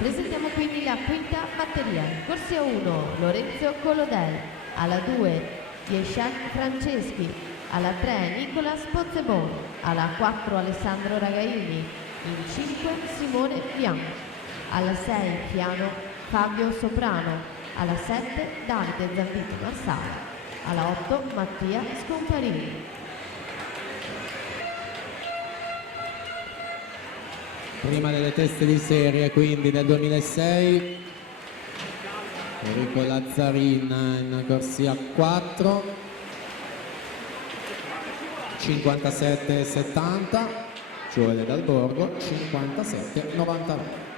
Presentiamo quindi la quinta batteria. Corsia 1 Lorenzo Colodel, alla 2 Yeshan Franceschi, alla 3 Nicolas Pozzebon, alla 4 Alessandro Ragaini, in 5 Simone Bianco, alla 6 piano Fabio Soprano, alla 7 Davide Zambito Marsala, alla 8 Mattia Scomparini. Prima delle teste di serie, quindi nel 2006, Enrico Lazzarin in corsia 4, 57,70, Gioele Dal Borgo 57,99.